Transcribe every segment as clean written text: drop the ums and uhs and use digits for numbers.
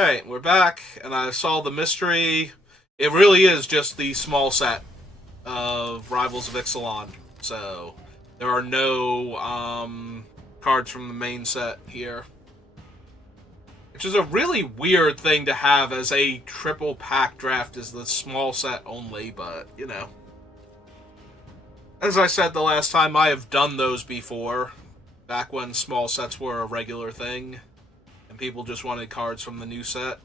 Hey, we're back, and I saw the mystery. It really is just the small set of Rivals of Ixalan. So, there are no cards from the main set here. Which is a really weird thing to have as a triple pack draft, is the small set only, but, you know. As I said the last time, I have done those before, back when small sets were a regular thing, and people just wanted cards from the new set.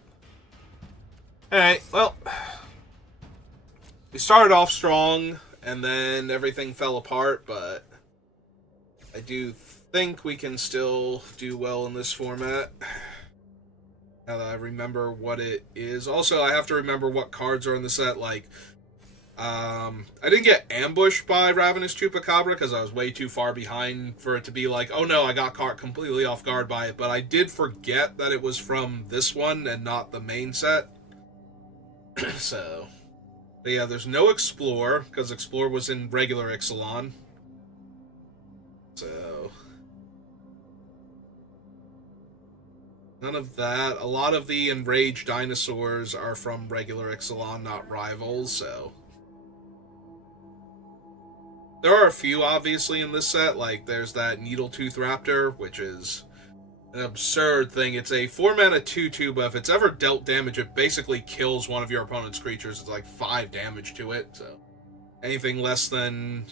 Alright, well, we started off strong, and then everything fell apart, but I do think we can still do well in this format. Now that I remember what it is. Also, I have to remember what cards are in the set, like, I didn't get ambushed by Ravenous Chupacabra because I was way too far behind for it to be like, oh no, I got caught completely off guard by it, but I did forget that it was from this one and not the main set. So... But yeah, there's no Explore, because Explore was in regular Ixalan. So... None of that. A lot of the Enraged Dinosaurs are from regular Ixalan, not Rivals, so... There are a few, obviously, in this set. Like, there's that Needletooth Raptor, which is an absurd thing. It's a 4-mana 2/2, but if it's ever dealt damage, it basically kills one of your opponent's creatures. It's like 5 damage to it, so... Anything less than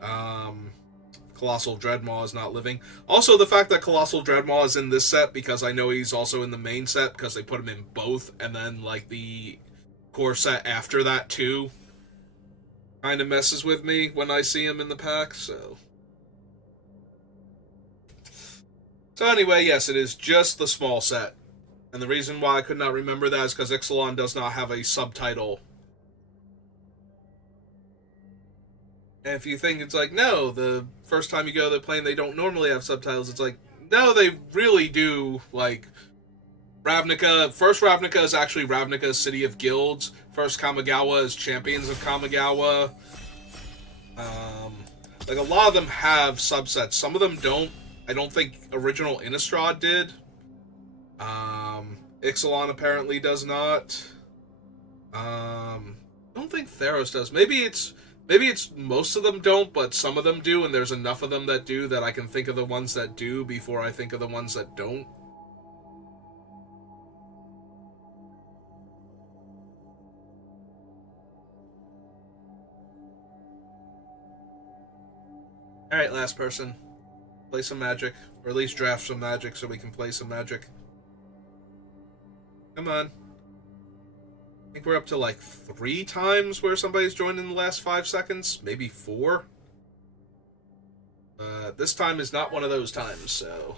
Colossal Dreadmaw is not living. Also, the fact that Colossal Dreadmaw is in this set, because I know he's also in the main set, because they put him in both, and then, like, the core set after that, too, kind of messes with me when I see him in the pack, so... So anyway, yes, it is just the small set. And the reason why I could not remember that is because Ixalan does not have a subtitle. And if you think it's like, no, the first time you go to the plane, they don't normally have subtitles, it's like, no, they really do. Like, Ravnica, first Ravnica is actually Ravnica City of Guilds. First Kamigawa is Champions of Kamigawa. Like, a lot of them have subsets. Some of them don't. I don't think original Innistrad did. Ixalan apparently does not. I don't think Theros does. Maybe it's most of them don't, but some of them do, and there's enough of them that do that I can think of the ones that do before I think of the ones that don't. Alright, last person. Play some Magic. Or at least draft some Magic so we can play some Magic. Come on. I think we're up to like 3 times where somebody's joined in the last 5 seconds. Maybe 4. This time is not one of those times, so...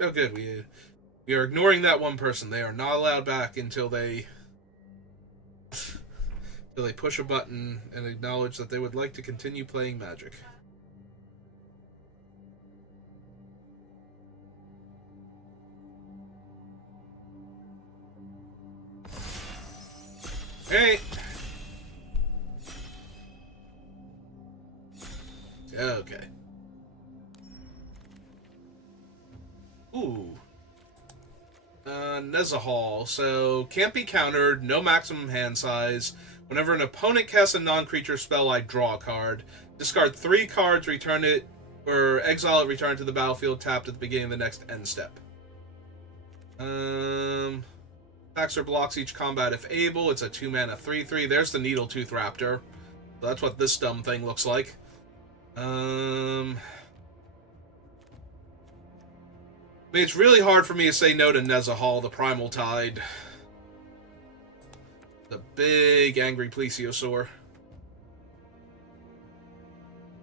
Oh, good. We are ignoring that one person. They are not allowed back until they push a button and acknowledge that they would like to continue playing Magic. Hey. Okay. Ooh. Nezahal. So, can't be countered, no maximum hand size. Whenever an opponent casts a non-creature spell, I draw a card. Discard 3 cards, return it, or exile it, return it to the battlefield, tapped at the beginning of the next end step. Attacks or blocks each combat if able. It's a 2-mana 3/3. There's the Needletooth Raptor. So that's what this dumb thing looks like. I mean, it's really hard for me to say no to Nezahal, the Primal Tide. The big, angry Plesiosaur.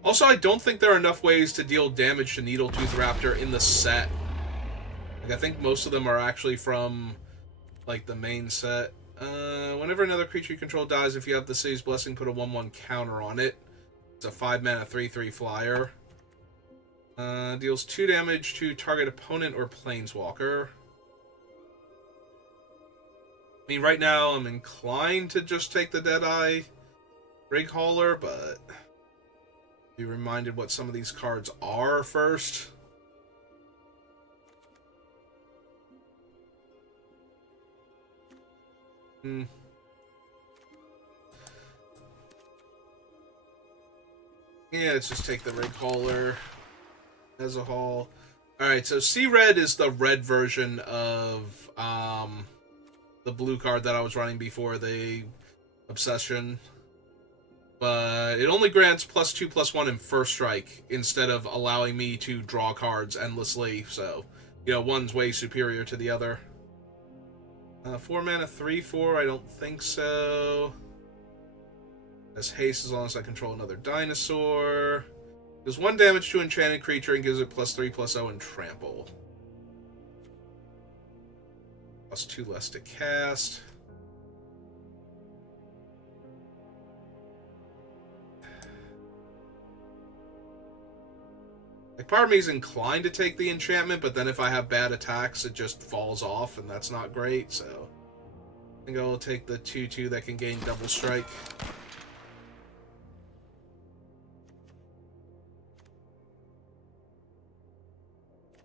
Also, I don't think there are enough ways to deal damage to Needletooth Raptor in the set. Like, I think most of them are actually from, like, the main set. Whenever another creature you control dies, if you have the City's Blessing, put a 1/1 counter on it. It's a 5-mana 3/3 flyer. Deals 2 damage to target opponent or planeswalker. I mean, right now I'm inclined to just take the Deadeye. Rig Hauler, but be reminded what some of these cards are first. Hmm. Yeah, let's just take the Rig Hauler as a haul. Alright, so C-Red is the red version of the blue card that I was running before the Obsession. But it only grants +2/+1 in first strike instead of allowing me to draw cards endlessly. So, one's way superior to the other. 4 mana, 3/4. I don't think so. As haste as long as I control another dinosaur. Does 1 damage to enchanted creature and gives it +3/+0 and trample. +2 less to cast. Like, part of me is inclined to take the enchantment, but then if I have bad attacks, it just falls off, and that's not great, so I think I'll take the 2/2 that can gain double strike.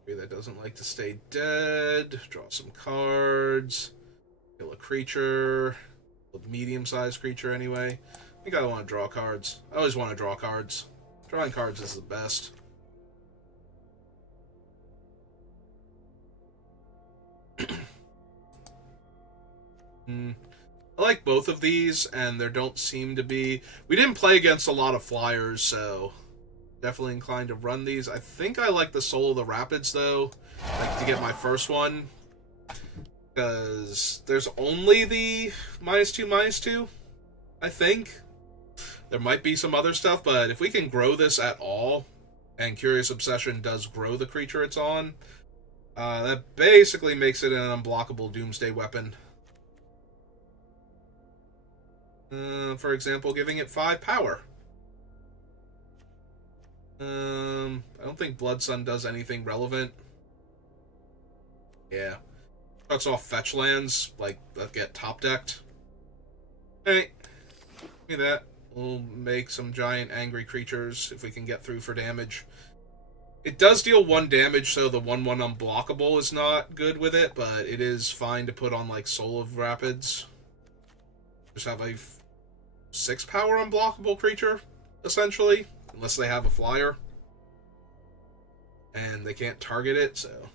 That doesn't like to stay dead. Draw some cards. Kill a creature. A medium-sized creature, anyway. I think I want to draw cards. I always want to draw cards. Drawing cards is the best. I like both of these, and there don't seem to be... We didn't play against a lot of flyers, so definitely inclined to run these. I think I like the Soul of the Rapids, though, like to get my first one, because there's only the -2/-2, I think. There might be some other stuff, but if we can grow this at all, and Curious Obsession does grow the creature it's on, that basically makes it an unblockable Doomsday weapon. For example, giving it 5 power. I don't think Blood Sun does anything relevant. Yeah. Cuts off fetch lands, like, that get top-decked. Hey, give me that. We'll make some giant angry creatures if we can get through for damage. It does deal 1 damage, so the 1/1 unblockable is not good with it, but it is fine to put on, like, Soul of Rapids. Just have a 6 power unblockable creature, essentially, unless they have a flyer. And they can't target it, so...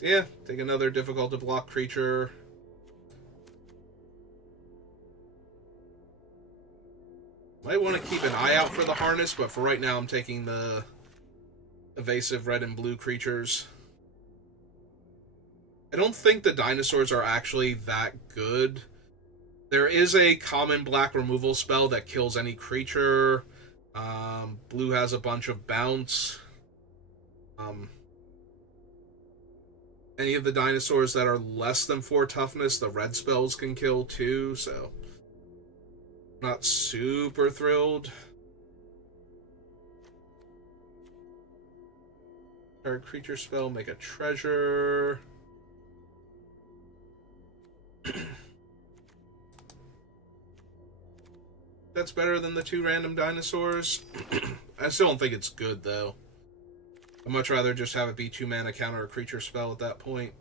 Yeah, take another difficult to block creature. Might want to keep an eye out for the harness, but for right now I'm taking the evasive red and blue creatures. I don't think the dinosaurs are actually that good. There is a common black removal spell that kills any creature. Blue has a bunch of bounce. Any of the dinosaurs that are less than 4 toughness, the red spells can kill too, so... Not super thrilled. Card creature spell, make a treasure. That's better than the 2 random dinosaurs. I still don't think it's good, though. I'd much rather just have it be 2 mana counter a creature spell at that point.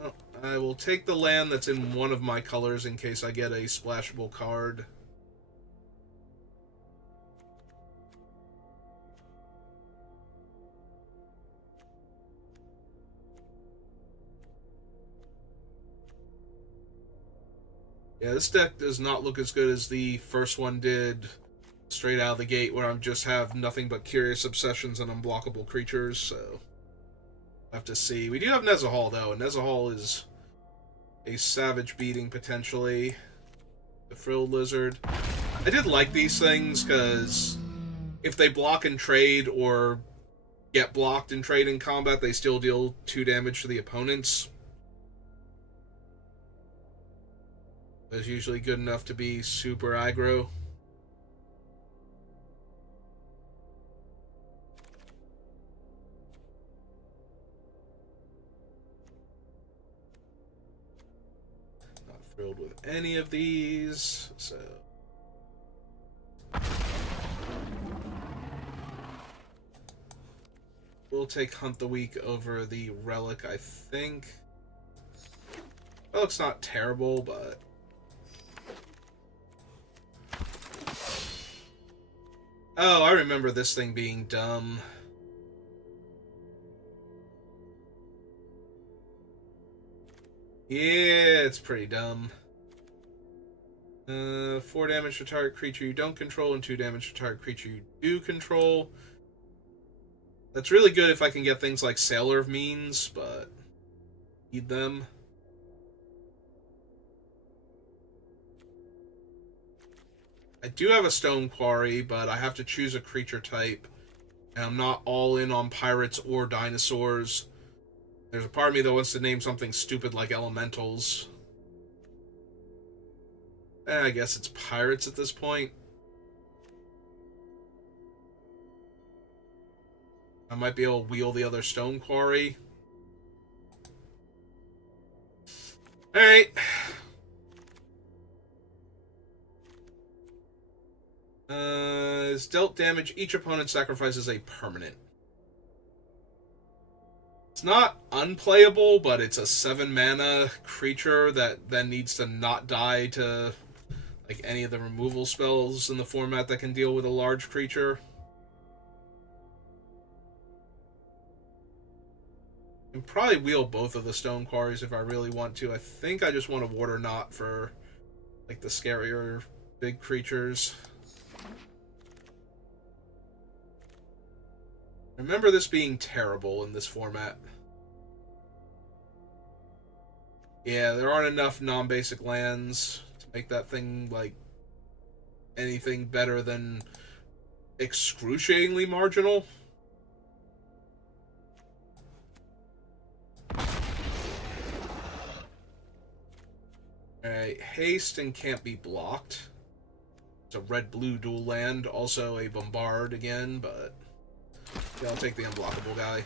Well, I will take the land that's in one of my colors in case I get a splashable card. Yeah, this deck does not look as good as the first one did straight out of the gate, where I just have nothing but Curious Obsessions and unblockable creatures, so... I'll have to see. We do have Nezahal, though, and Nezahal is a savage beating, potentially. The Frilled Lizard. I did like these things, because if they block and trade, or get blocked and trade in combat, they still deal 2 damage to the opponents. That's usually good enough to be super aggro. Not thrilled with any of these, so... We'll take Hunt the Week over the Relic, I think. Relic's not terrible, but... Oh, I remember this thing being dumb. Yeah, it's pretty dumb. 4 damage to target creature you don't control, and 2 damage to target creature you do control. That's really good if I can get things like Sailor of Means, but... need them. I do have a Stone Quarry, but I have to choose a creature type. And I'm not all in on pirates or dinosaurs. There's a part of me that wants to name something stupid like elementals. I guess it's pirates at this point. I might be able to wheel the other Stone Quarry. Alright. As dealt damage, each opponent sacrifices a permanent. It's not unplayable, but it's a 7 mana creature that then needs to not die to like any of the removal spells in the format that can deal with a large creature. I can probably wheel both of the Stone Quarries if I really want to. I think I just want a Water Knot for like the scarier big creatures. I remember this being terrible in this format. Yeah, there aren't enough non-basic lands to make that thing, like, anything better than excruciatingly marginal. Alright, haste and can't be blocked. It's a red-blue dual land, also a bombard again, but... yeah, I'll take the unblockable guy.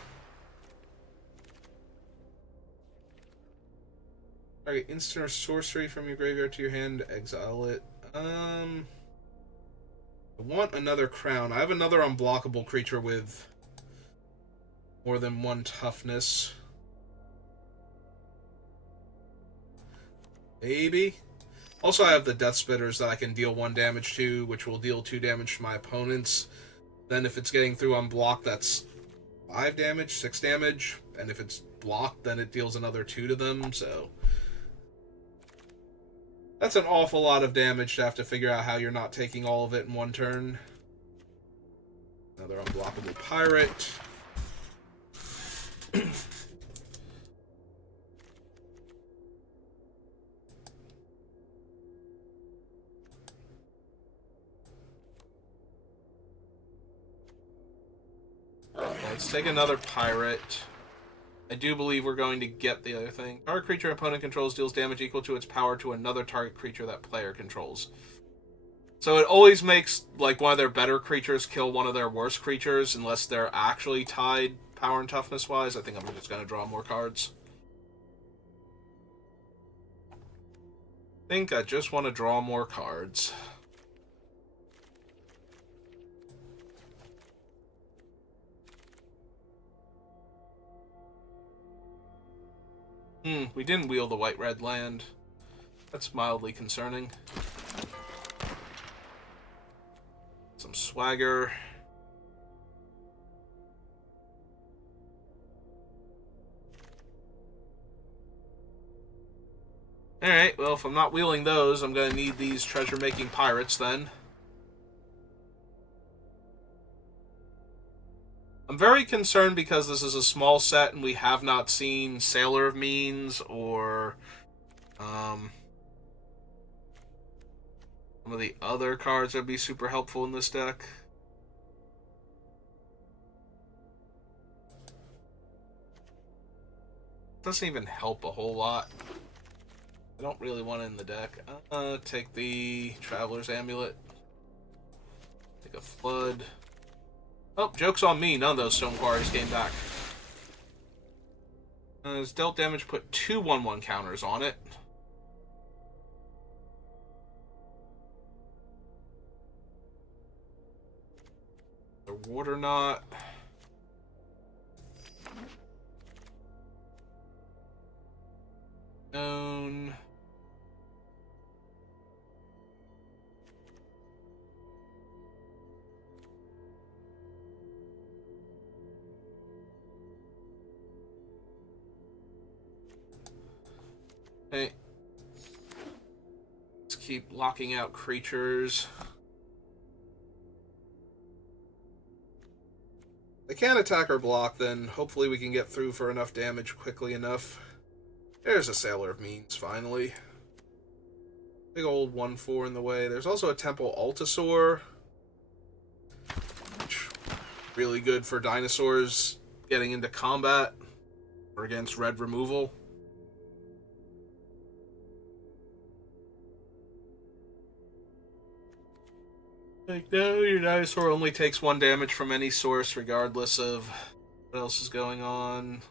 Alright, instant or sorcery from your graveyard to your hand, exile it. I want another crown. I have another unblockable creature with more than 1 toughness. Maybe. Also, I have the Death Spitters that I can deal 1 damage to, which will deal 2 damage to my opponents. Then if it's getting through unblocked, that's 5 damage, 6 damage. And if it's blocked, then it deals another 2 to them, so... that's an awful lot of damage to have to figure out how you're not taking all of it in 1 turn. Another unblockable pirate. Let's take another pirate. I do believe we're going to get the other thing. Target creature opponent controls deals damage equal to its power to another target creature that player controls. So it always makes like one of their better creatures kill one of their worst creatures unless they're actually tied power and toughness wise. I think I'm just going to draw more cards. I think I just want to draw more cards. We didn't wheel the white-red land. That's mildly concerning. Some swagger. Alright, well, if I'm not wheeling those, I'm going to need these treasure-making pirates, then. I'm very concerned because this is a small set and we have not seen Sailor of Means or some of the other cards that would be super helpful in this deck. Doesn't even help a whole lot. I don't really want it in the deck. Take the Traveler's Amulet. Take a Flood. Oh, joke's on me. None of those Stone Quarries came back. As dealt damage, put 2 1/1 counters on it. Water Knot. Known. Okay. Let's keep locking out creatures. They can't attack or block, then hopefully we can get through for enough damage quickly enough. There's a Sailor of Means, finally. Big old 1/4 in the way. There's also a Temple Altasaur. Which, really good for dinosaurs getting into combat or against red removal. Like, no, your dinosaur only takes 1 damage from any source, regardless of what else is going on.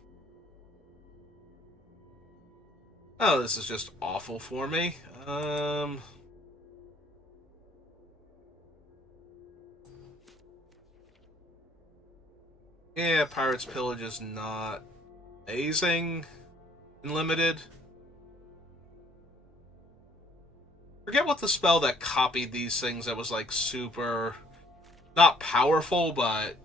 Oh, this is just awful for me. Yeah, Pirate's Pillage is not amazing in limited. Forget what the spell that copied these things that was like super, not powerful, but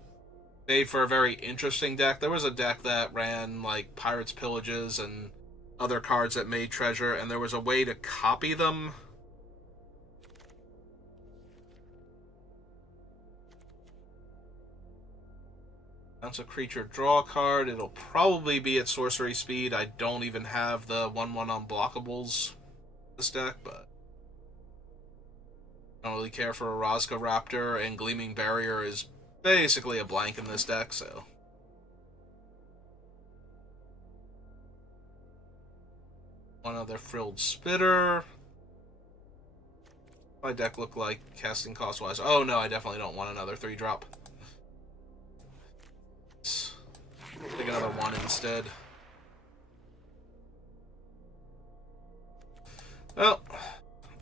made for a very interesting deck. There was a deck that ran like Pirates Pillages and other cards that made treasure, and there was a way to copy them. Bounce a creature, draw a card. It'll probably be at sorcery speed. I don't even have the 1/1 unblockables this deck, but I don't really care for a Rosca Raptor, and Gleaming Barrier is basically a blank in this deck, so. One other Frilled Spitter. My deck look like casting cost wise. Oh no, I definitely don't want another 3-drop. Take another 1 instead. Well,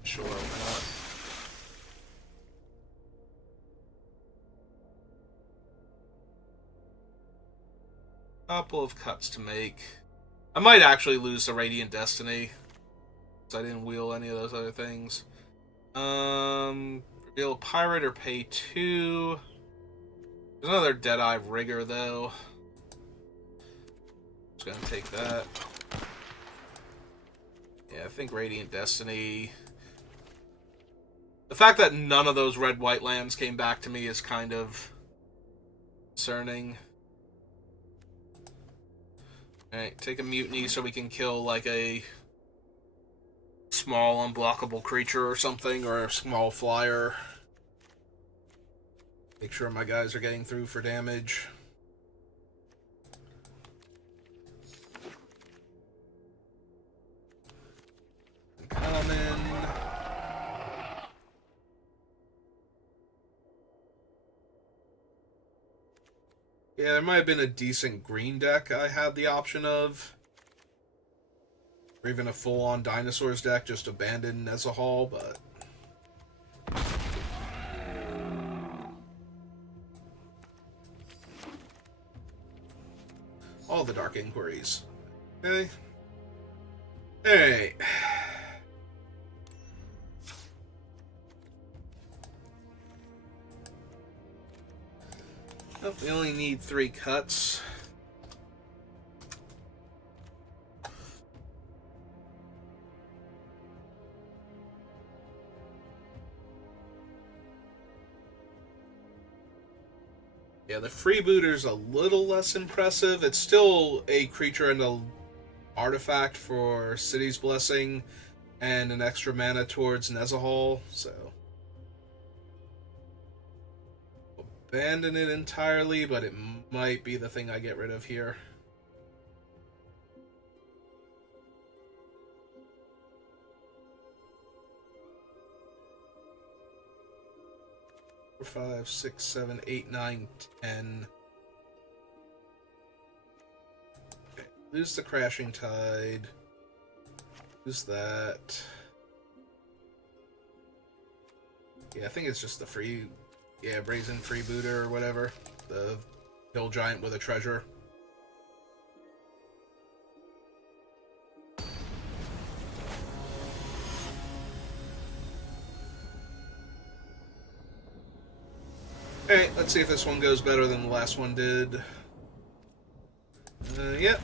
sure, why not? Couple of cuts to make. I might actually lose the Radiant Destiny, because I didn't wheel any of those other things. Reveal a Pirate or pay 2. There's another Deadeye Rigger, though. Just gonna take that. Yeah, I think Radiant Destiny... The fact that none of those red-white lands came back to me is kind of concerning. Alright, take a Mutiny so we can kill, like, a small unblockable creature or something, or a small flyer. Make sure my guys are getting through for damage. Common. Yeah, there might have been a decent green deck I had the option of. Or even a full-on dinosaurs deck just abandoned as a haul, but... All the Dark Inquiries. Okay. Alright. Oh, we only need 3 cuts. Yeah, the Freebooter's a little less impressive. It's still a creature and an artifact for City's Blessing and an extra mana towards Nezahal, so... Abandon it entirely, but it might be the thing I get rid of here. Four, 5, 6, 7, 8, 9, 10. Okay. Lose the Crashing Tide. Lose that. Yeah, I think it's just the free... Yeah, Brazen Freebooter or whatever. the hill giant with a treasure. Alright, let's see if this one goes better than the last one did. Yep.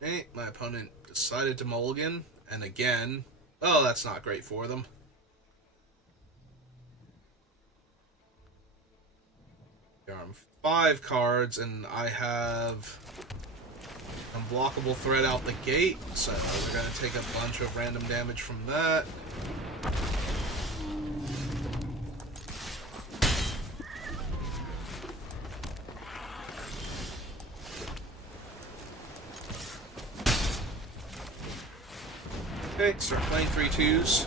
Hey, my opponent decided to mulligan, and again, oh, that's not great for them. There are 5 cards, and I have unblockable threat out the gate, so we're going to take a bunch of random damage from that. Okay, start playing 3/2s.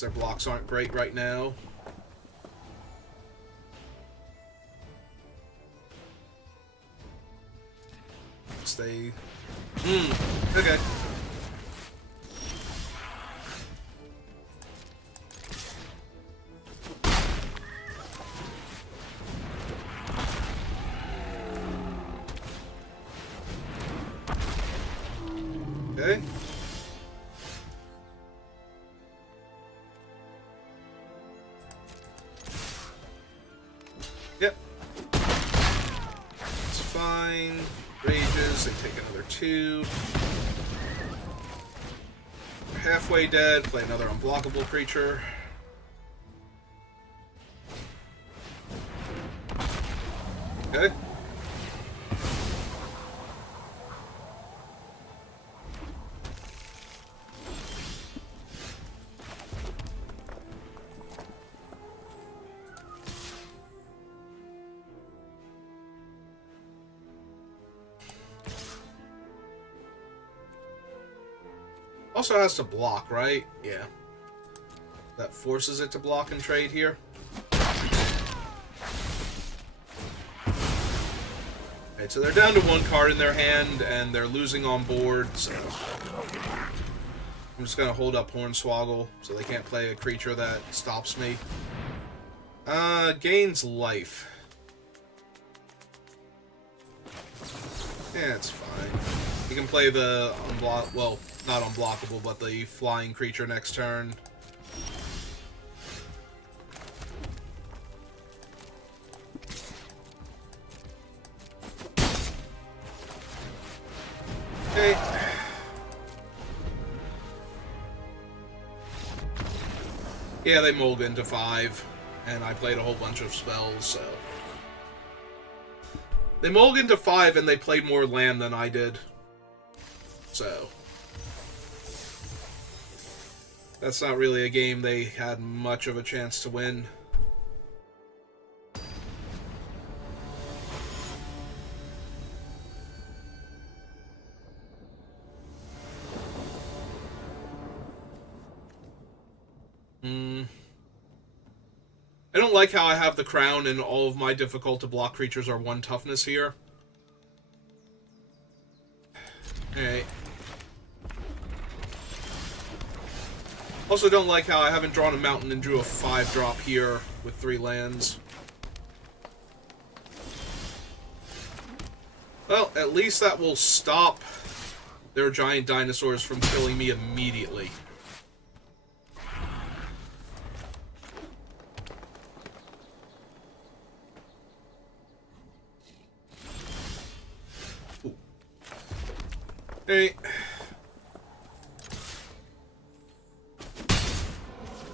Their blocks aren't great right now. Stay. Okay. Okay. Yep. It's fine. Rages, they take another 2. Halfway dead, play another unblockable creature. Okay. Also has to block, right? Yeah. That forces it to block and trade here. Alright, so they're down to 1 card in their hand, and they're losing on board, so I'm just gonna hold up Hornswoggle, so they can't play a creature that stops me. Gains life. Yeah, it's fine. You can play the well, not unblockable, but the flying creature next turn. Okay. Yeah, they mulled into 5, and I played a whole bunch of spells, so... They mulled into 5, and they played more land than I did. So... That's not really a game they had much of a chance to win. I don't like how I have the crown and all of my difficult to block creatures are 1 toughness here. Alright. Also don't like how I haven't drawn a mountain and drew a 5-drop here with 3 lands. Well, at least that will stop their giant dinosaurs from killing me immediately. Ooh. Hey.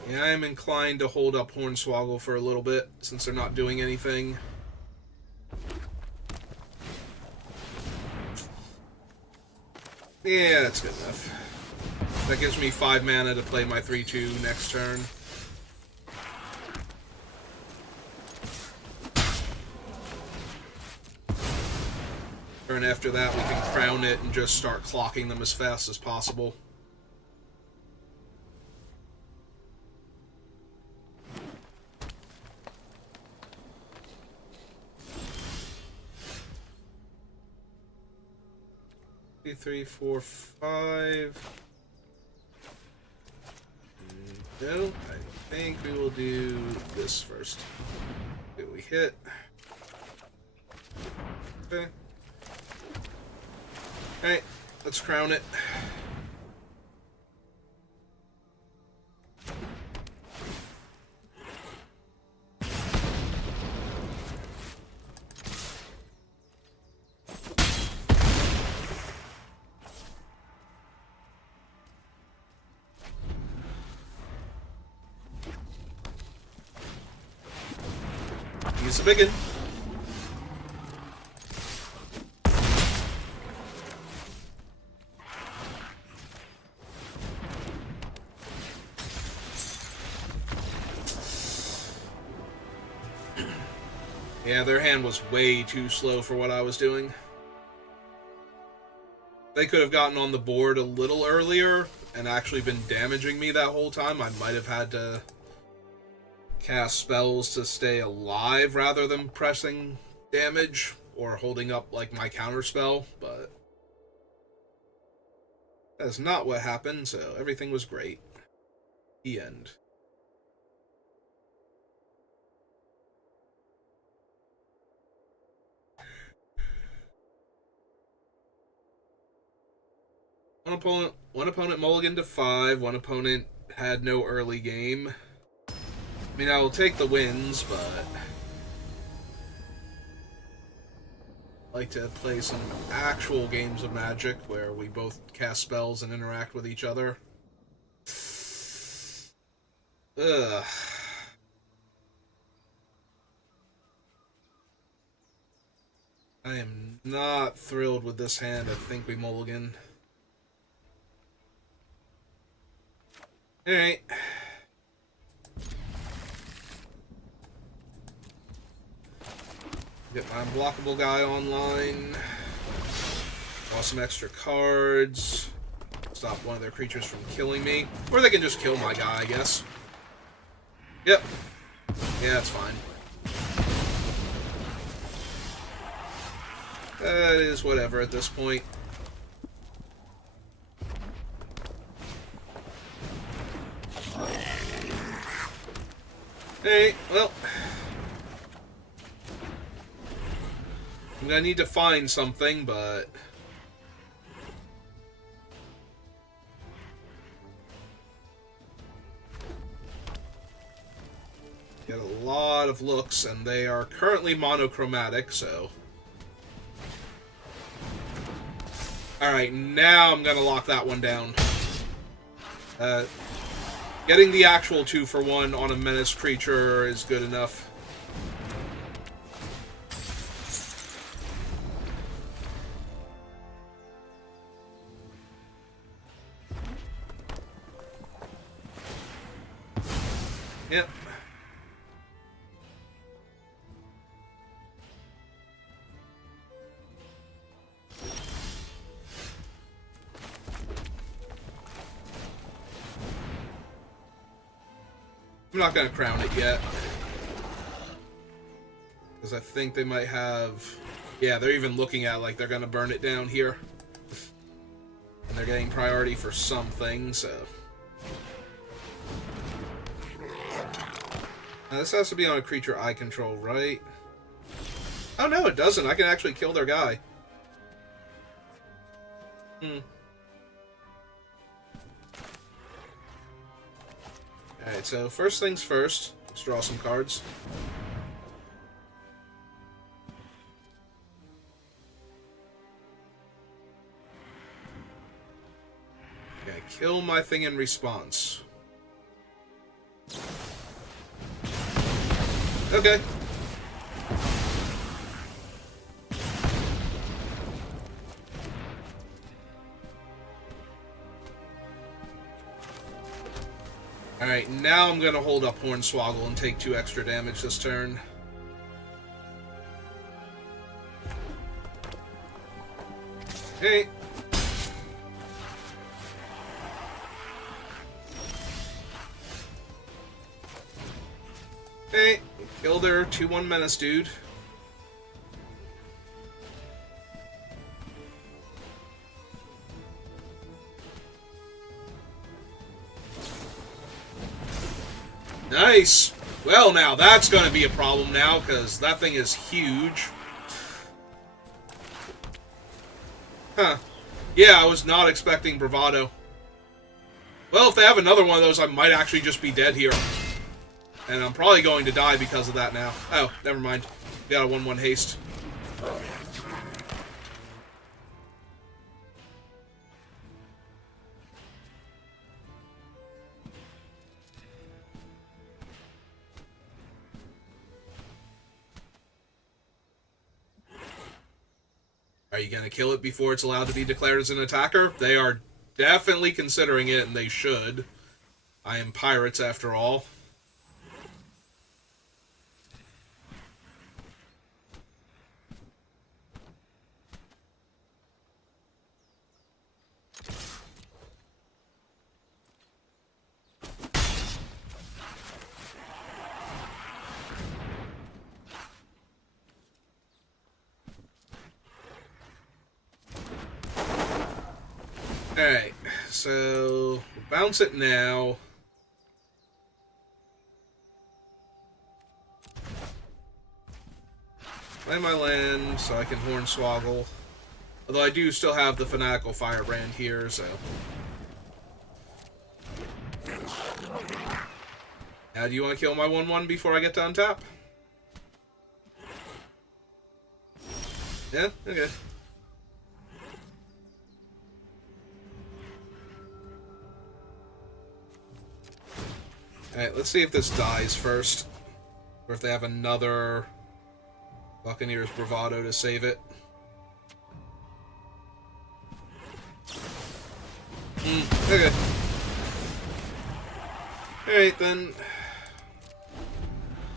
Yeah, I'm inclined to hold up Hornswoggle for a little bit, since they're not doing anything. Yeah, that's good enough. That gives me 5 mana to play my 3/2 next turn. Turn after that, we can crown it and just start clocking them as fast as possible. 2, 3, 4, 5. No, I think we will do this first. Do we hit? Okay. Alright, let's crown it. He's a biggin. Yeah, their hand was way too slow for what I was doing. They could have gotten on the board a little earlier and actually been damaging me that whole time. I might have had to cast spells to stay alive rather than pressing damage or holding up like my counter spell, but that's not what happened, so everything was great. The end. One opponent mulliganed to 5, one opponent had no early game. I mean, I will take the wins, but I like to play some actual games of Magic where we both cast spells and interact with each other. Ugh. I am not thrilled with this hand. I think we mulligan. Alright. Get my unblockable guy online. Draw some extra cards. Stop one of their creatures from killing me. Or they can just kill my guy, I guess. Yep. Yeah, that's fine. That is whatever at this point. Hey, well, I'm gonna need to find something, but get a lot of looks, and they are currently monochromatic, so. Alright, now I'm gonna lock that one down. Getting the actual 2-for-1 on a menace creature is good enough. Yep. I'm not going to crown it yet. Because I think they might have... Yeah, they're even looking at like they're going to burn it down here. And they're getting priority for something, so... Now, this has to be on a creature I control, right? Oh, no, it doesn't. I can actually kill their guy. Alright, so first things first. Let's draw some cards. Okay, kill my thing in response. Okay. Alright, now I'm gonna hold up Hornswoggle and take 2 extra damage this turn. Hey. Hey, killed their 2/1 menace dude. Nice. Well, now that's going to be a problem now, because that thing is huge. Huh. Yeah, I was not expecting bravado. Well, if they have another one of those, I might actually just be dead here. And I'm probably going to die because of that now. Oh, never mind. Got a 1-1 haste. Are you going to kill it before it's allowed to be declared as an attacker? They are definitely considering it, and they should. I am pirates, after all. Alright, so bounce it now. Play my land so I can Hornswoggle. Although I do still have the Fanatical Firebrand here, so... Now, do you want to kill my 1-1 before I get to untap? Yeah? Okay. Alright, let's see if this dies first. Or if they have another Buccaneers Bravado to save it. Okay. Alright, then.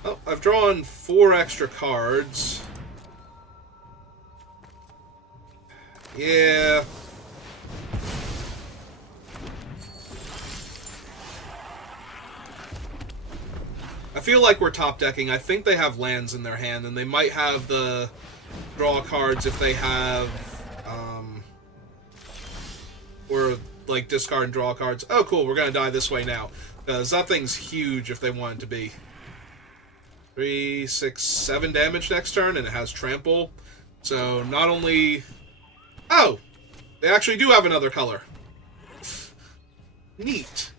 Oh, I've drawn 4 extra cards. Yeah. I feel like we're top decking. I think they have lands in their hand, and they might have the draw cards if they have, or like discard and draw cards. Oh, cool, we're gonna die this way now. Because that thing's huge if they want it to be. 3, 6, 7 damage next turn, and it has trample. So not only... Oh! They actually do have another color. Neat.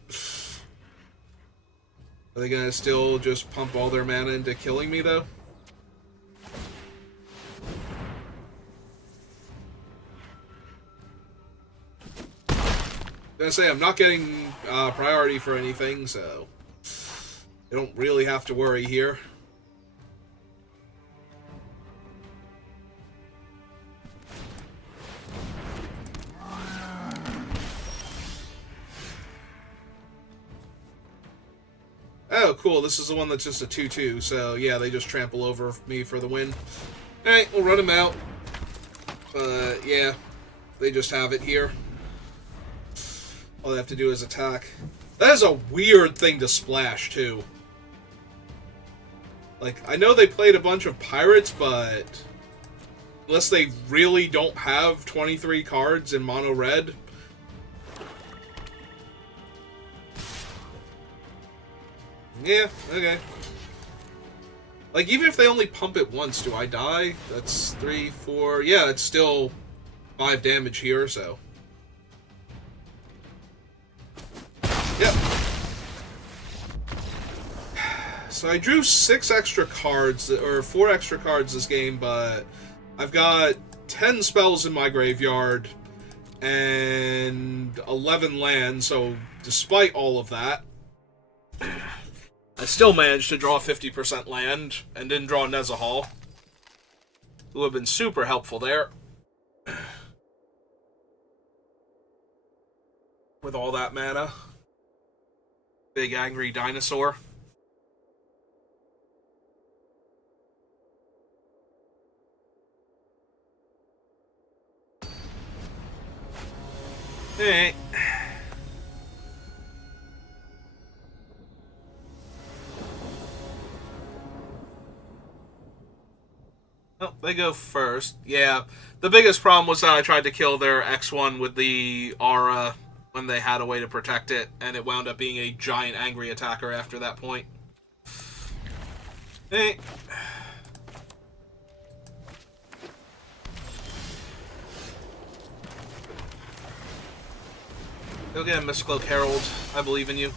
Are they gonna still just pump all their mana into killing me, though? I'm gonna say I'm not getting priority for anything, so I don't really have to worry here. Oh, cool. This is the one that's just a 2-2, so yeah, they just trample over me for the win. Alright, we'll run them out. But, yeah, they just have it here. All they have to do is attack. That is a weird thing to splash, too. Like, I know they played a bunch of pirates, but unless they really don't have 23 cards in mono red. Yeah, okay. Like, even if they only pump it once, do I die? That's 3, 4... Yeah, it's still 5 damage here, so... Yep. So I drew 6 extra cards, or 4 extra cards this game, but I've got 10 spells in my graveyard and 11 lands, so despite all of that, I still managed to draw 50% land and didn't draw Nezahal. It would have been super helpful there. With all that mana. Big angry dinosaur. Alright. Oh, they go first. Yeah. The biggest problem was that I tried to kill their X1 with the aura when they had a way to protect it, and it wound up being a giant angry attacker after that point. Hey. Go get him, Mystical Herald. I believe in you.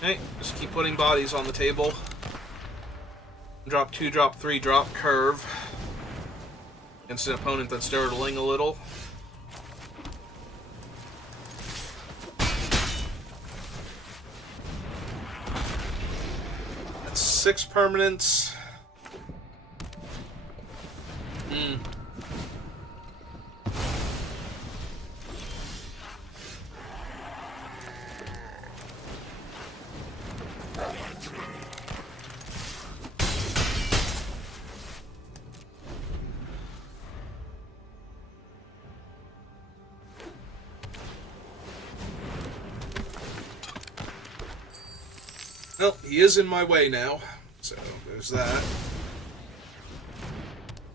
Hey, just keep putting bodies on the table. Drop 2, drop 3, drop curve. Against an opponent that's dirtling a little. That's 6 permanents. Well, he is in my way now, so there's that.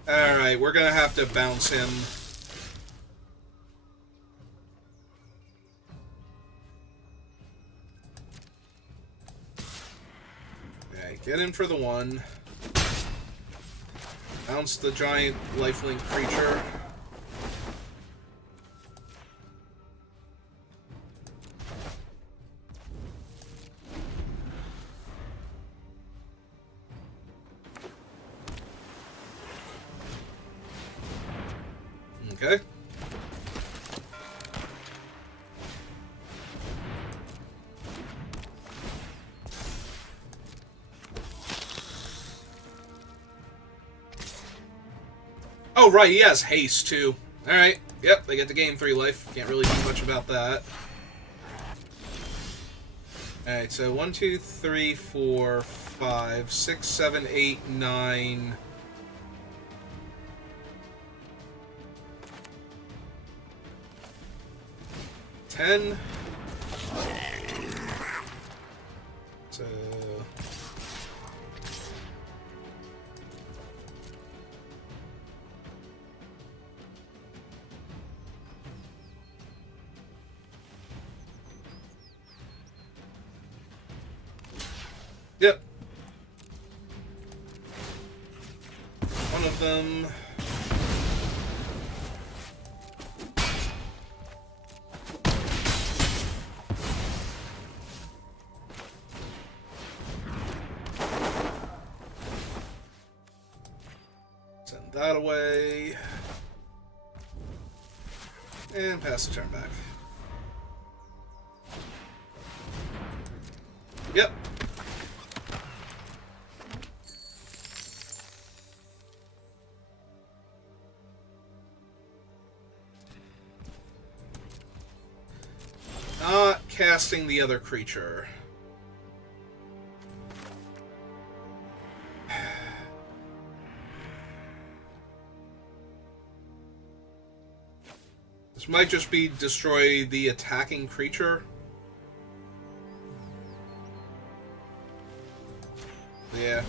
Alright, we're gonna have to bounce him. Okay, get in for the 1. Bounce the giant lifelink creature. Okay. Oh, right, he has haste, too. Alright, yep, they get to gain 3 life. Can't really do much about that. Alright, so 1, 2, 3, 4, 5, 6, 7, 8, 9... 10. So... Yep. One of them... Send that away. And pass the turn back. Yep. Not casting the other creature. This might just be destroy the attacking creature. Yeah.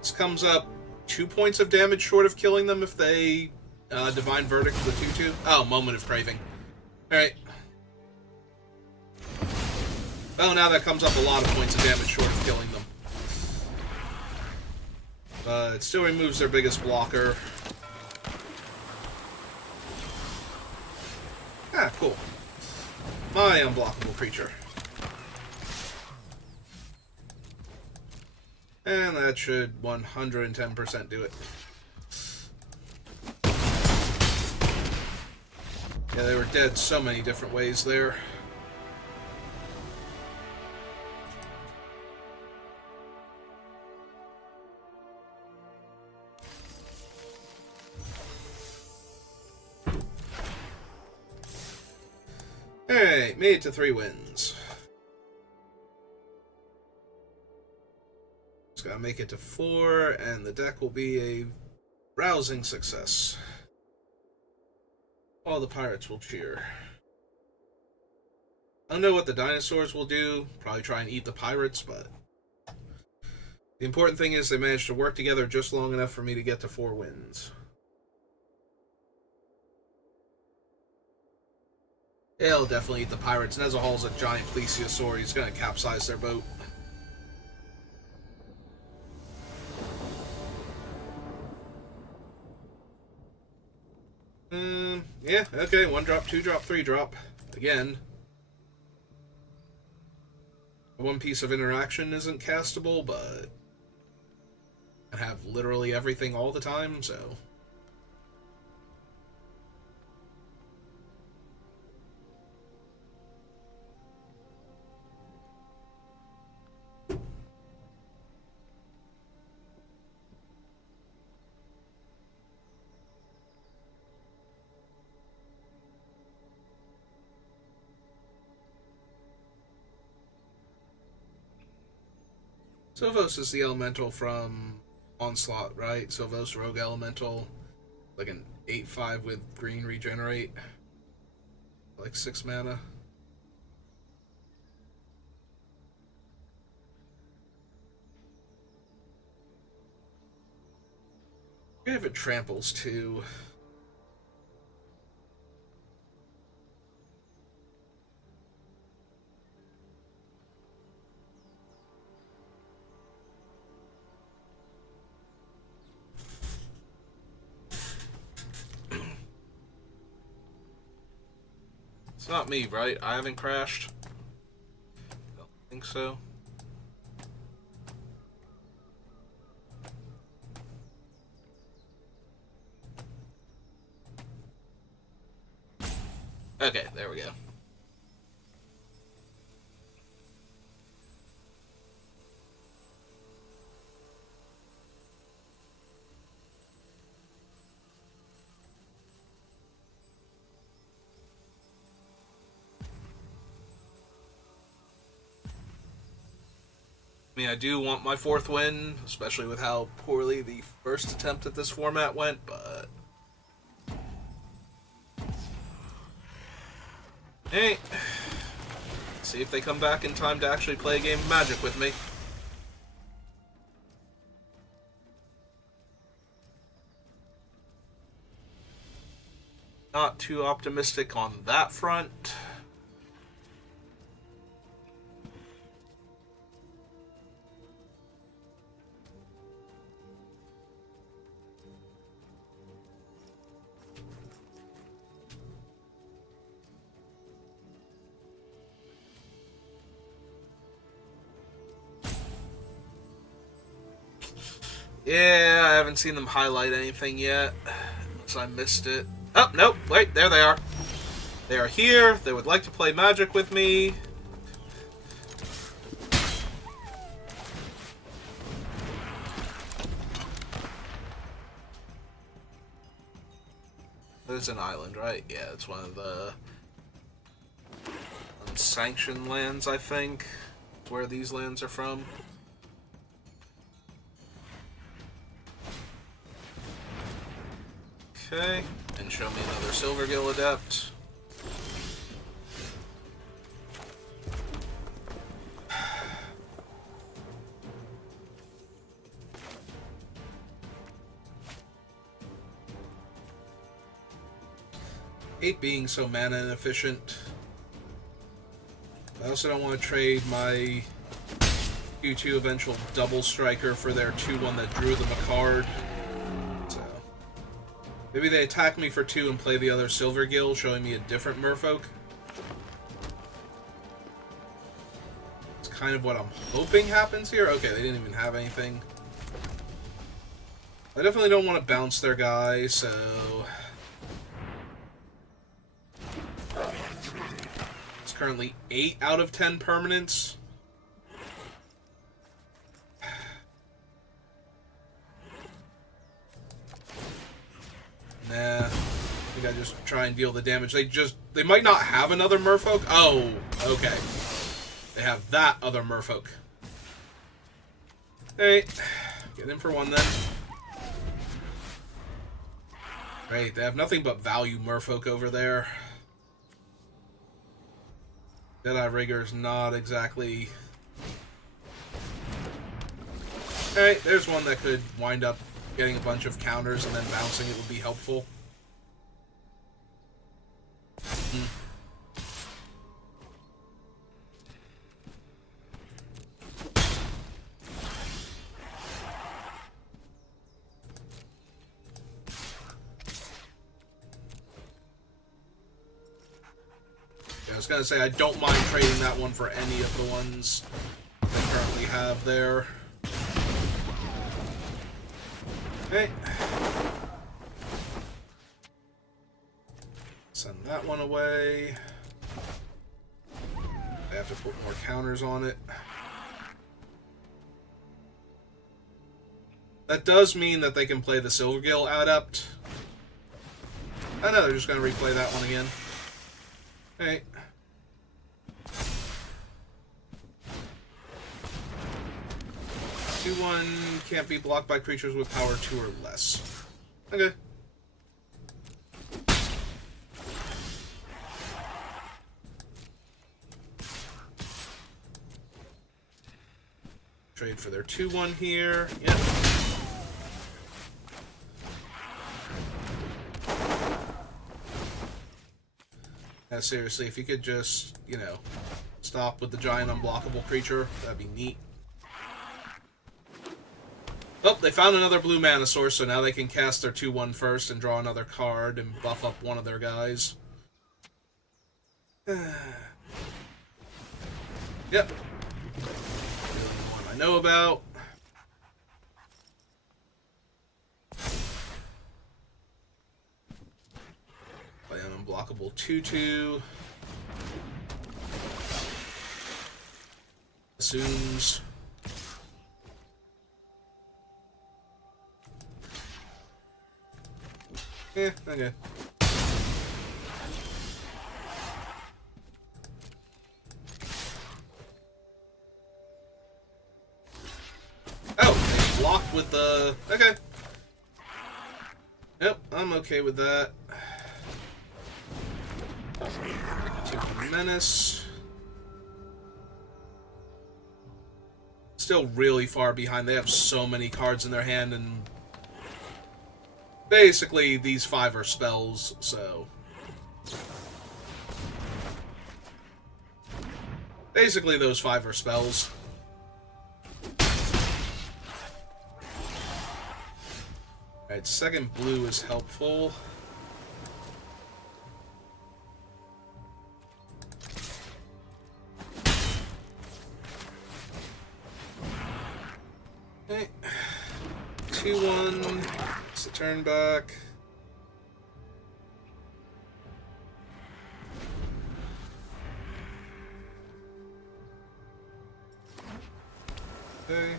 This comes up 2 points of damage short of killing them if they Divine Verdict with 2/2. Oh, Moment of Craving. Alright. Oh, now that comes up a lot of points of damage short of killing them. It still removes their biggest blocker. Ah, cool. My unblockable creature. And that should 110% do it. Yeah, they were dead so many different ways there. Alright, made it to 3 wins. Just gotta make it to 4, and the deck will be a rousing success. All the pirates will cheer. I don't know what the dinosaurs will do. Probably try and eat the pirates, but... The important thing is they managed to work together just long enough for me to get to 4 wins. He'll definitely eat the pirates, and as a whole, is a giant plesiosaur. He's going to capsize their boat. Yeah, okay, 1 drop, 2 drop, 3 drop. Again. 1 piece of interaction isn't castable, but I have literally everything all the time, so... Sylvos is the elemental from Onslaught, right? Sylvos Rogue Elemental. Like an 8/5 with green regenerate. Like 6 mana. I have it tramples too. It's not me, right? I haven't crashed. Don't think so. Okay, there we go. I mean, I do want my 4th win, especially with how poorly the first attempt at this format went, but... Hey, let's see if they come back in time to actually play a game of Magic with me. Not too optimistic on that front. Yeah, I haven't seen them highlight anything yet. Unless I missed it. Oh, nope. Wait, there they are. They are here. They would like to play Magic with me. There's an island, right? Yeah, it's one of the unsanctioned lands, I think. Where these lands are from. Okay, and show me another Silvergill Adept. Hate being so mana inefficient. I also don't want to trade my Q2 eventual double striker for their 2/1 that drew them a card. Maybe they attack me for 2 and play the other Silvergill, showing me a different merfolk. It's kind of what I'm hoping happens here. Okay, they didn't even have anything. I definitely don't want to bounce their guy, so... It's currently 8 out of 10 permanents. Nah, I think I just try and deal the damage. They might not have another merfolk. Oh, okay. They have that other merfolk. Hey, get in for 1 then. Great, they have nothing but value merfolk over there. Deadeye Rigger's not exactly Alright, there's one that could wind up getting a bunch of counters and then bouncing it would be helpful. I was gonna say, I don't mind trading that one for any of the ones I currently have there. Okay. Send that one away. I have to put more counters on it. That does mean that they can play the Silvergill Adept. I know, they're just gonna replay that one again. Okay. 2/1 can't be blocked by creatures with power 2 or less. Okay. Trade for their 2/1 here. Yep. Yeah, seriously, if you could just, you know, stop with the giant unblockable creature, that'd be neat. Oh, they found another blue mana source, so now they can cast their 2/1 first and draw another card and buff up one of their guys. Yep. The only one I know about. Play an unblockable 2/2. Assumes. Yeah, okay. Oh, they blocked with the... Okay. Yep, I'm okay with that. Menace. Still really far behind. They have so many cards in their hand, and basically these 5 are spells, so basically those 5 are spells. Alright, second blue is helpful. Okay. 2/1. It's a turn back. Okay.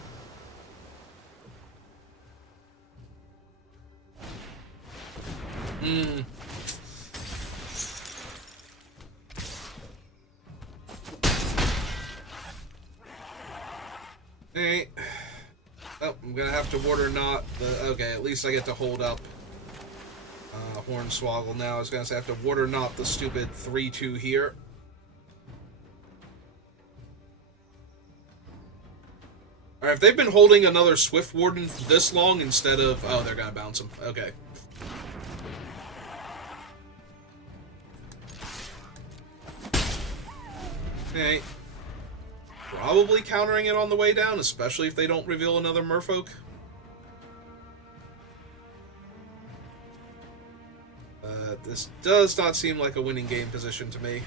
Hey. Oh, I'm gonna have to water not the... Okay, at least I get to hold up Hornswoggle now. I was gonna say I have to water not the stupid 3/2 here. Alright, if they've been holding another Swift Warden this long instead of... Oh, they're gonna bounce him. Okay. Okay. Probably countering it on the way down, especially if they don't reveal another Merfolk. This does not seem like a winning game position to me.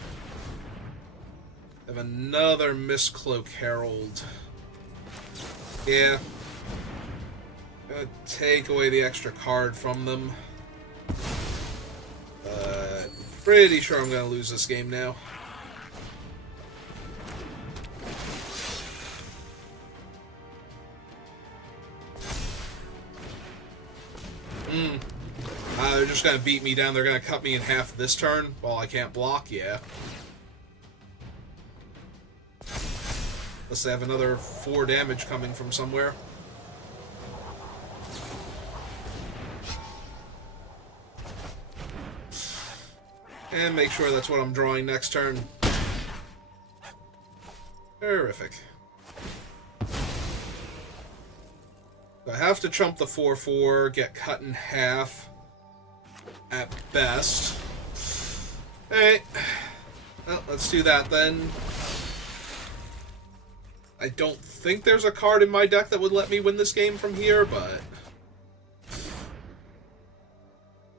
I have another Mistcloak Herald. Yeah. Gonna take away the extra card from them. Pretty sure I'm gonna lose this game now. They're just gonna beat me down. They're gonna cut me in half this turn while I can't block. Yeah. Unless they have another 4 damage coming from somewhere. And make sure that's what I'm drawing next turn. Terrific. I have to trump the 4/4, get cut in half at best. Alright. Well, let's do that then. I don't think there's a card in my deck that would let me win this game from here, but...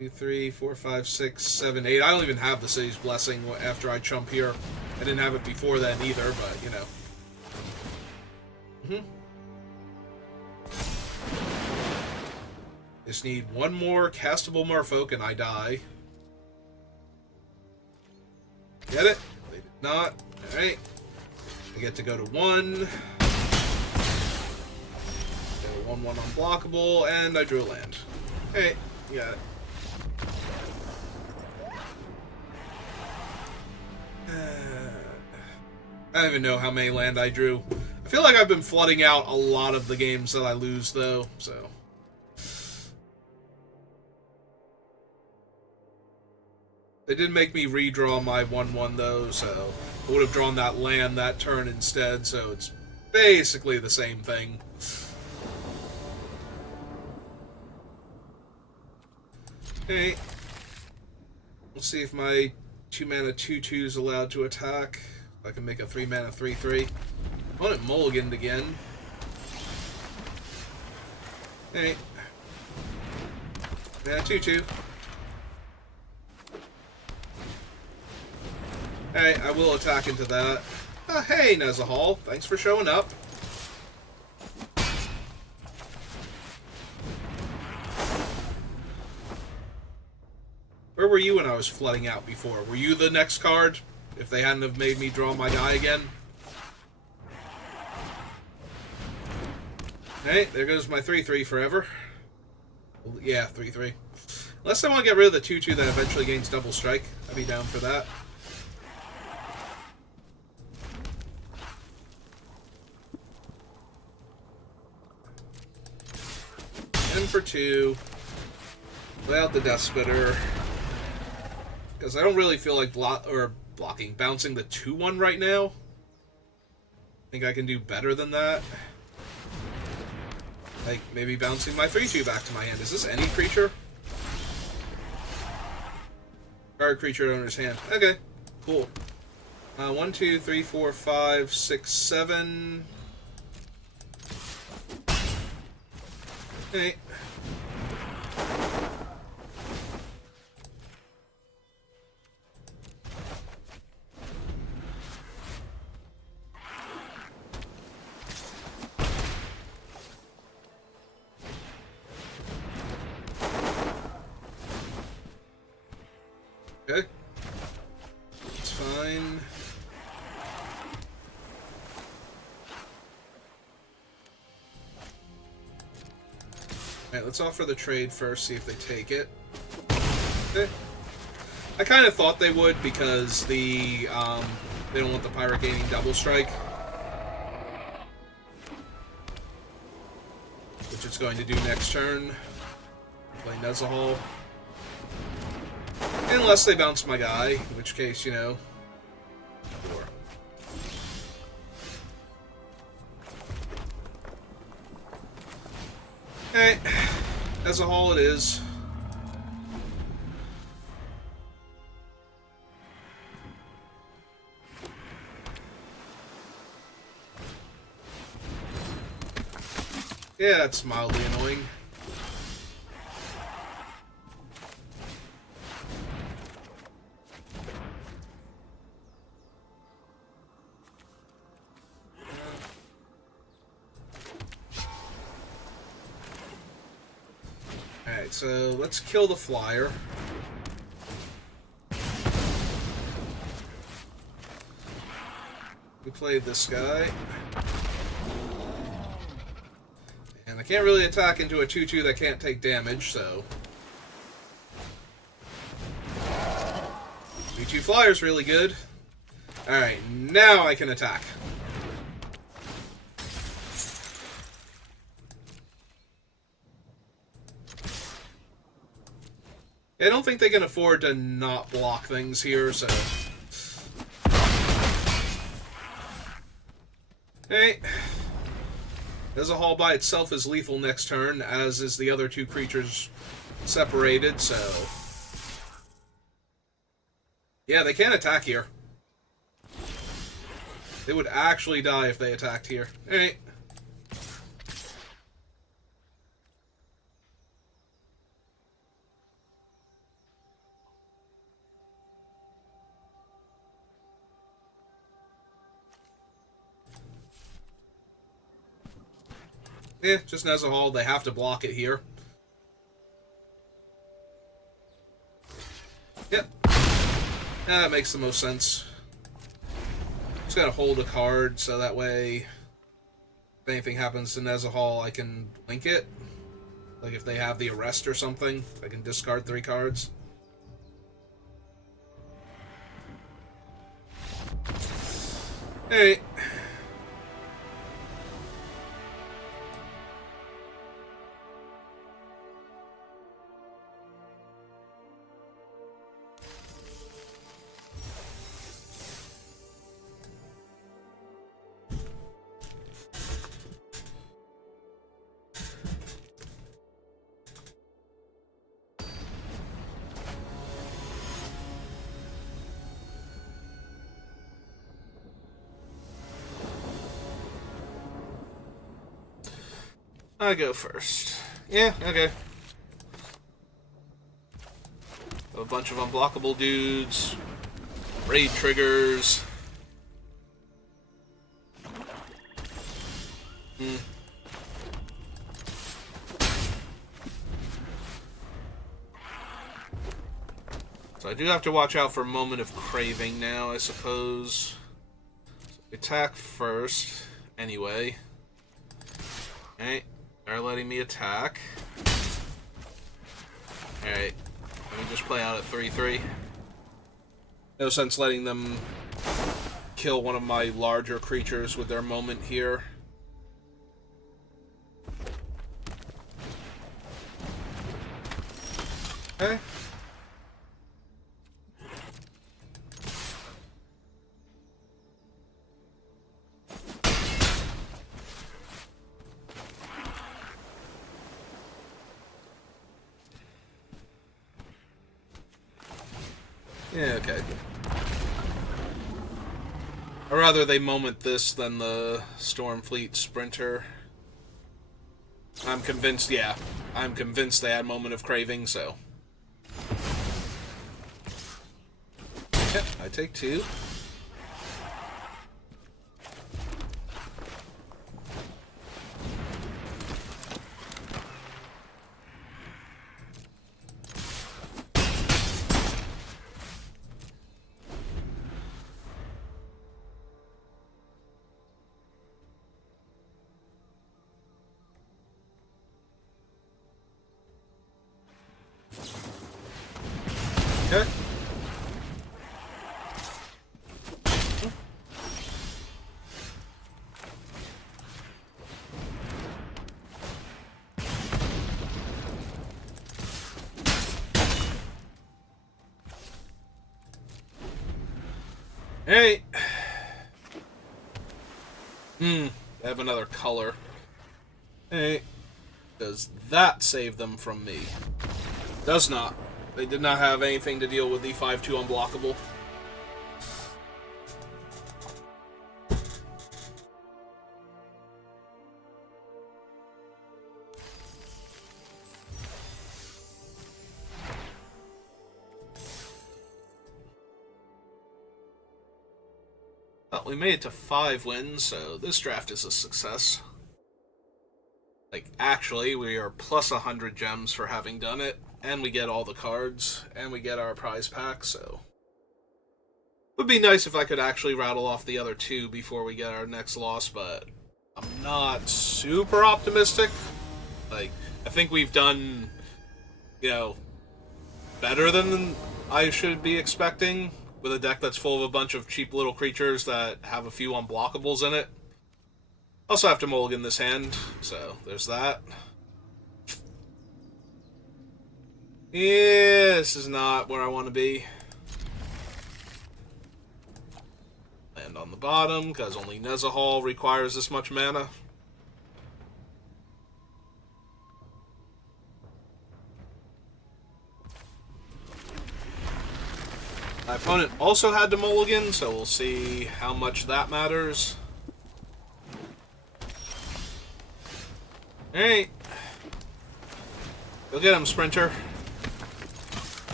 2, 3, 4, 5, 6, 7, 8. I don't even have the City's Blessing after I chump here. I didn't have it before then either, but, you know. Just need one more castable Merfolk and I die. Get it? They did not. Alright. I get to go to 1. Go 1/1 unblockable, and I drew a land. Hey, you got it. I don't even know how many land I drew. I feel like I've been flooding out a lot of the games that I lose, though, so... They did make me redraw my 1/1, though, so... I would have drawn that land that turn instead, so it's basically the same thing. Okay. We'll see if my 2-mana 2/2 is allowed to attack. I can make a 3-mana 3/3. I want it mulliganed again. Hey. Mana 2/2. Hey, I will attack into that. Hey, Nezahal. Thanks for showing up. Where were you when I was flooding out before? Were you the next card? If they hadn't have made me draw my die again? Hey, there goes my 3/3 forever. Yeah, 3/3. Unless I want to get rid of the 2/2 that eventually gains double strike. I'd be down for that. For 2, without the Death Spitter, because I don't really feel like bouncing the 2/1 right now. I think I can do better than that. Like, maybe bouncing my 3/2 back to my hand. Is this any creature? Card creature owner's hand. Okay, cool. 1, 2, 3, 4, 5, 6, 7. Okay. Okay. It's fine. Alright, let's offer the trade first, see if they take it. Okay. I kind of thought they would because they don't want the pirate gaining double strike. Which it's going to do next turn. Play Nezahal. Unless they bounce my guy, in which case, you know. Sure. Okay. Nezahal it is. Yeah, that's mildly annoying. Alright, so let's kill the flyer. We played this guy. And I can't really attack into a 2/2 that can't take damage, so... 2/2 flyer's really good. Alright, now I can attack. I don't think they can afford to not block things here, so... Hey. Nezahal by itself is lethal next turn, as is the other two creatures separated, so... Yeah, they can't attack here. They would actually die if they attacked here. Alright. Yeah, just Nezahal. They have to block it here. Yep. Yeah, that makes the most sense. Just gotta hold a card so that way if anything happens to Nezahal, I can link it. Like if they have the arrest or something, I can discard 3 cards. Alright. I go first. Yeah, okay. A bunch of unblockable dudes. Raid triggers. So I do have to watch out for a Moment of Craving now, I suppose. So attack first, anyway. Alright, they're letting me attack. Alright, let me just play out at 3-3. No sense letting them kill one of my larger creatures with their Moment here. Okay. Yeah, okay. Or rather, they Moment this than the Stormfleet Sprinter. I'm convinced, yeah. I'm convinced they had Moment of Craving, so... Okay, I take 2. Okay. Hey. I have another color. Hey. Does that save them from me? Does not. They did not have anything to deal with the 5/2 unblockable. Well, we made it to 5 wins, so this draft is a success. Like, actually, we are plus 100 gems for having done it, and we get all the cards, and we get our prize pack, so... It would be nice if I could actually rattle off the other 2 before we get our next loss, but I'm not super optimistic. Like, I think we've done, you know, better than I should be expecting with a deck that's full of a bunch of cheap little creatures that have a few unblockables in it. Also have to mulligan this hand, so there's that. Yeah, this is not where I want to be. Land on the bottom, because only Nezahal requires this much mana. My opponent also had to mulligan, so we'll see how much that matters. Alright. Go get him, Sprinter.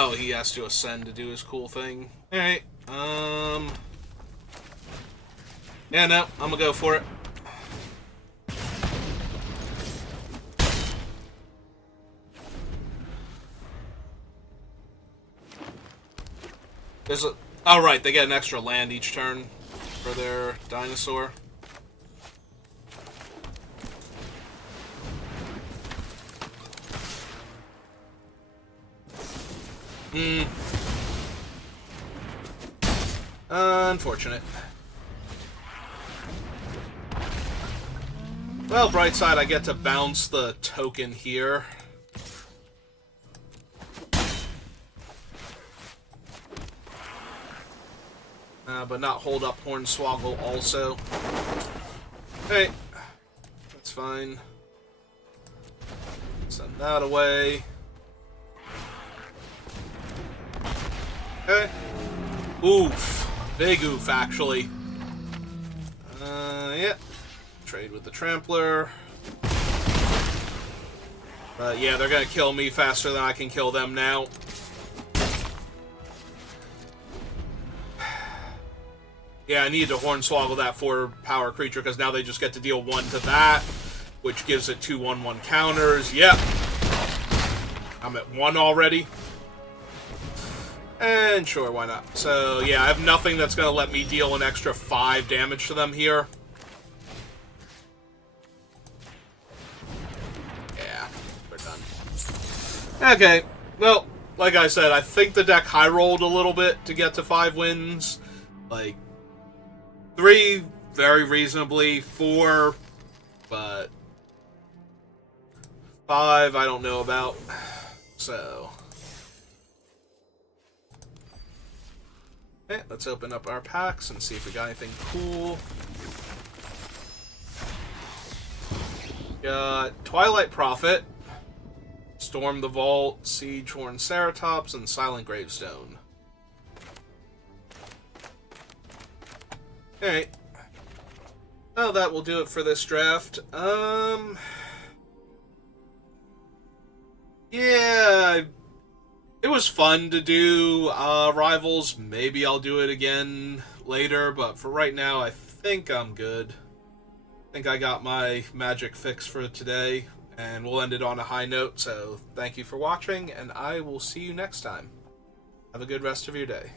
Oh, he has to ascend to do his cool thing. Alright, yeah, no, I'm gonna go for it. There's a... Oh, right, they get an extra land each turn for their dinosaur. Unfortunate. Well, bright side, I get to bounce the token here. But not hold up Hornswoggle also. Hey, that's fine. Send that away. Okay. Oof. Big oof, actually. Yeah. Trade with the Trampler. Yeah, they're gonna kill me faster than I can kill them now. Yeah, I need to Hornswoggle that 4-power creature, because now they just get to deal 1 to that, which gives it 2 1/1 counters. Yep. I'm at 1 already. And sure, why not? So, yeah, I have nothing that's going to let me deal an extra 5 damage to them here. Yeah, we're done. Okay, well, like I said, I think the deck high-rolled a little bit to get to 5 wins. Like, 3, very reasonably. 4, but 5, I don't know about. So... Okay, let's open up our packs and see if we got anything cool. Got Twilight Prophet, Storm the Vault, Siegehorn Ceratops, and Silent Gravestone. Alright. Well, that will do it for this draft. Yeah, it was fun to do Rivals. Maybe I'll do it again later, but for right now, I think I'm good. I think I got my magic fix for today, and we'll end it on a high note. So thank you for watching, and I will see you next time. Have a good rest of your day.